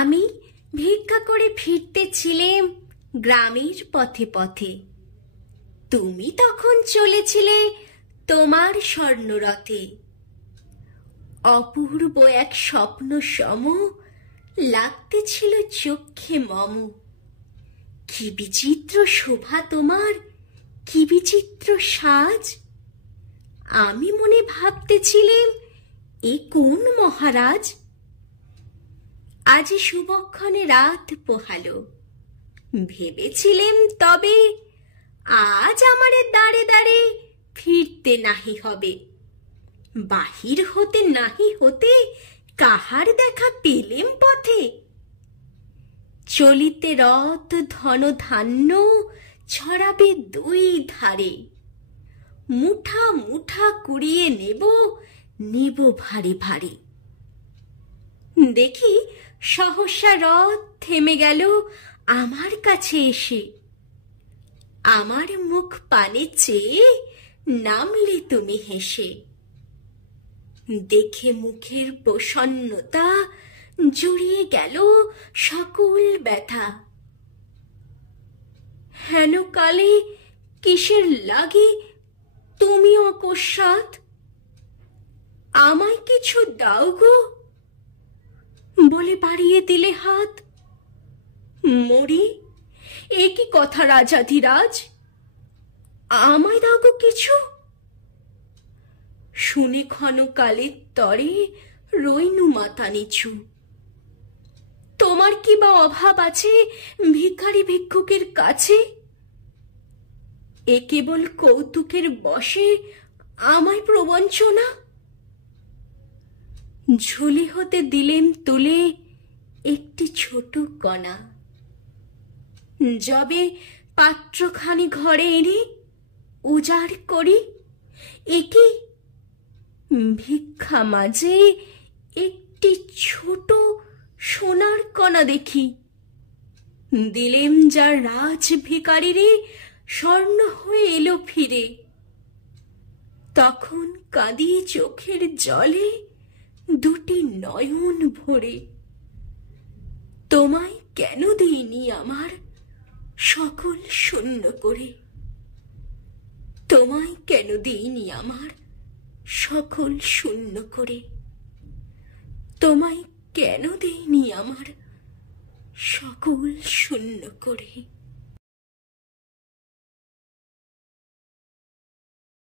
আমি ভিক্ষা করে ফিরতেছিলাম গ্রামের পথে পথে। তুমি তখন চলেছিলে তোমার স্বর্ণরথে। অপূর্ব এক স্বপ্ন সম লাগতেছিল চক্ষে মম। কি বিচিত্র শোভা তোমার, কি বিচিত্র সাজ। আমি মনে ভাবতেছিলাম, এ কোন মহারাজ। আজি শুভক্ষণে রাত পোহালো। ভেবেছিলেম তবে আজ আমারে দাঁড়ে দাঁড়ে ফিরতে নাহি হবে। বাহির হতে নাহি হতে কাহার দেখা পেলেম পথে। চলিতে রথ ধন ধান্য ছড়াবে দুই ধারে। মুঠা মুঠা কুড়িয়ে নেব ভারী ভারী। দেখি সহসা রথ থেমে গেল আমার কাছে এসে। আমার মুখ পানে চেয়ে নামলে তুমি হেসে। দেখে মুখের প্রসন্নতা জুড়িয়ে গেল সকল ব্যথা। হেন কালে কিসের লাগে তুমি অকস্মাৎ? আমায় কিছু দাও গো, বলে বাড়িয়ে দিলে হাত। মরি, এ কি কথা রাজাধিরাজ? আমায় দাও গো কিছু। শুনে ক্ষণকালের তরে রইনু মাথা নিচু। তোমার কি বা অভাব আছে ভিখারি ভিক্ষুকের কাছে? এ কেবল কৌতুকের বশে আমায় প্রবঞ্চনা। ঝুলি হতে দিলেম তুলে একটি ছোট কণা। যবে পাত্রখানি ঘরে এনে উজাড় করি, একি ভিক্ষা মাঝে একটি ছোট সোনার কণা দেখি। দিলেম যা রাজ ভিখারিরে স্বর্ণ হয়ে এলো ফিরে। তখন কাঁদি চোখের জলে দুটি নয়ন ভরে। তোমায় কেন দিইনি আমার সকল শূন্য করে? তোমায় কেন দিইনি আমার সকল শূন্য করে? তোমায় কেন দিইনি আমার সকল শূন্য করে?